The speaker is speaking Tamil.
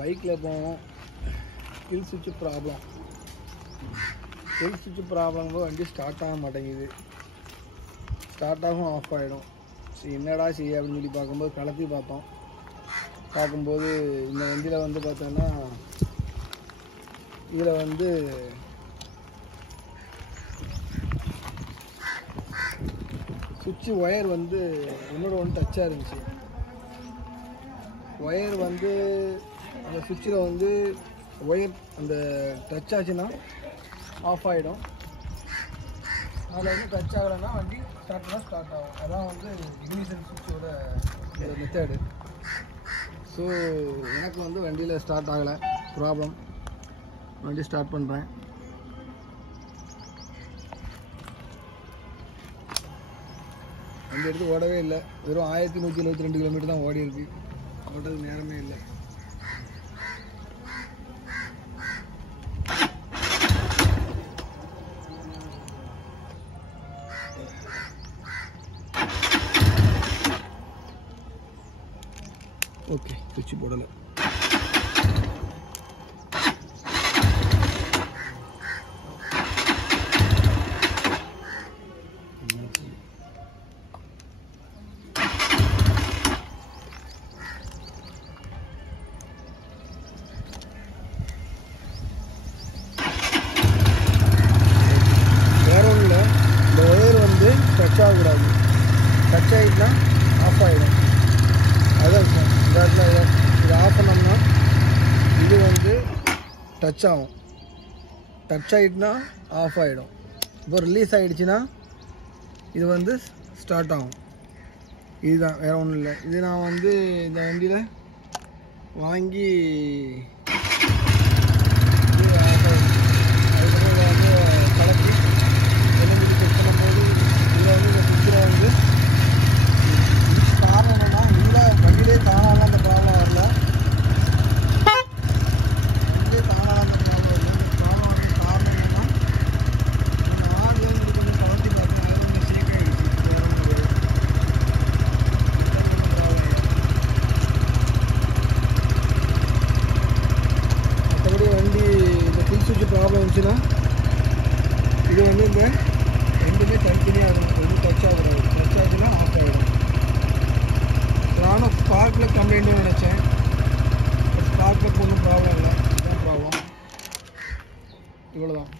பைக்கில் போனோம். கில் சுவிட்சு ப்ராப்ளம். கில் சுவிட்சு ப்ராப்ளம் வண்டி ஸ்டார்ட் ஆக மாட்டேங்குது. ஸ்டார்ட் ஆகும், ஆஃப் ஆகிடும். சரி என்னடா செய்ய அப்படின்னு சொல்லி பார்க்கும்போது கலத்தி பார்த்தோம். பார்க்கும்போது இந்த வண்டியில் வந்து பார்த்தோன்னா இதில் வந்து சுவிட்சு ஒயர் வந்து ஒன்றோட ஒன்று டச்சாக இருந்துச்சு. ஒயர் வந்து அந்த சுவிட்சில் வந்து ஒயர் அந்த டச் ஆச்சுன்னா ஆஃப் ஆகிடும். அதில் வந்து டச் ஆகலைன்னா வண்டி ஸ்டார்ட் ஆகும். அதான் வந்து இக்னிஷன் சுவிட்சோட மெத்தடு. ஸோ எனக்கு வந்து வண்டியில் ஸ்டார்ட் ஆகலை, ப்ராப்ளம். வண்டி ஸ்டார்ட் பண்ணுறேன். வண்டி எடுத்து ஓடவே இல்லை. வெறும் 1172 கிலோமீட்டர் தான் ஓடி இருக்கு. ஓடுறதுக்கு நேரமே இல்லை. ஓகே, சுவிட்ச் போடலை. வேற ஒன்றும் இல்லை, இந்த ஒயர் வந்து டச் ஆகக்கூடாது. டச் ஆகிட்டுனா ஆஃப் ஆகிடும். அதான் இந்த இடத்துல இதை ஆஃப் பண்ணோம்னா இது வந்து டச் ஆகும். டச் ஆகிட்டுனா ஆஃப் ஆகிடும். இப்போ ரிலீஸ் ஆகிடுச்சுன்னா இது வந்து ஸ்டார்ட் ஆகும். இதுதான், வேறு ஒன்றும் இல்லை. இது நான் வந்து இந்த வண்டியில் வாங்கி அதுக்கப்புறம் வந்து கலக்கி எல்லாம் செக் பண்ணும்போது இதில் வந்து இந்த சுவிட்சில் வந்து காரணம் என்னன்னா இதில் வண்டியிலே தானாலாம் அந்த ப்ராப்ளம் வரல. வண்டியிலே தானாலாம் அந்த ப்ராப்ளம் வரல. இந்த ப்ராப்ளம் வந்து காரணம் என்னன்னா இந்த ஆர்ல இது கொஞ்சம் கலத்தி பார்த்தேன். அது கொஞ்சம் ஷேக் ஆகிடுச்சு. வேறு ஒன்றும் ப்ராப்ளம் மற்றபடி வண்டி இந்த கில் சுவிட்ச் ப்ராப்ளம் இருந்துச்சுன்னா இது வந்து இந்த ரெண்டுமே தனித்தனியாக இருக்கும். ஒன்றும் டச் ஆகக்கூடாது. டச் ஆச்சுன்னா ஆஃப் ஆகிடும். நானும் ஸ்பார்க்கில் கம்ப்ளைண்ட்னு நினச்சேன். ஸ்பார்க்கில் ஒன்றும் ப்ராப்ளம் இல்லை. இதுதான் ப்ராப்ளம். இவ்வளோதான்.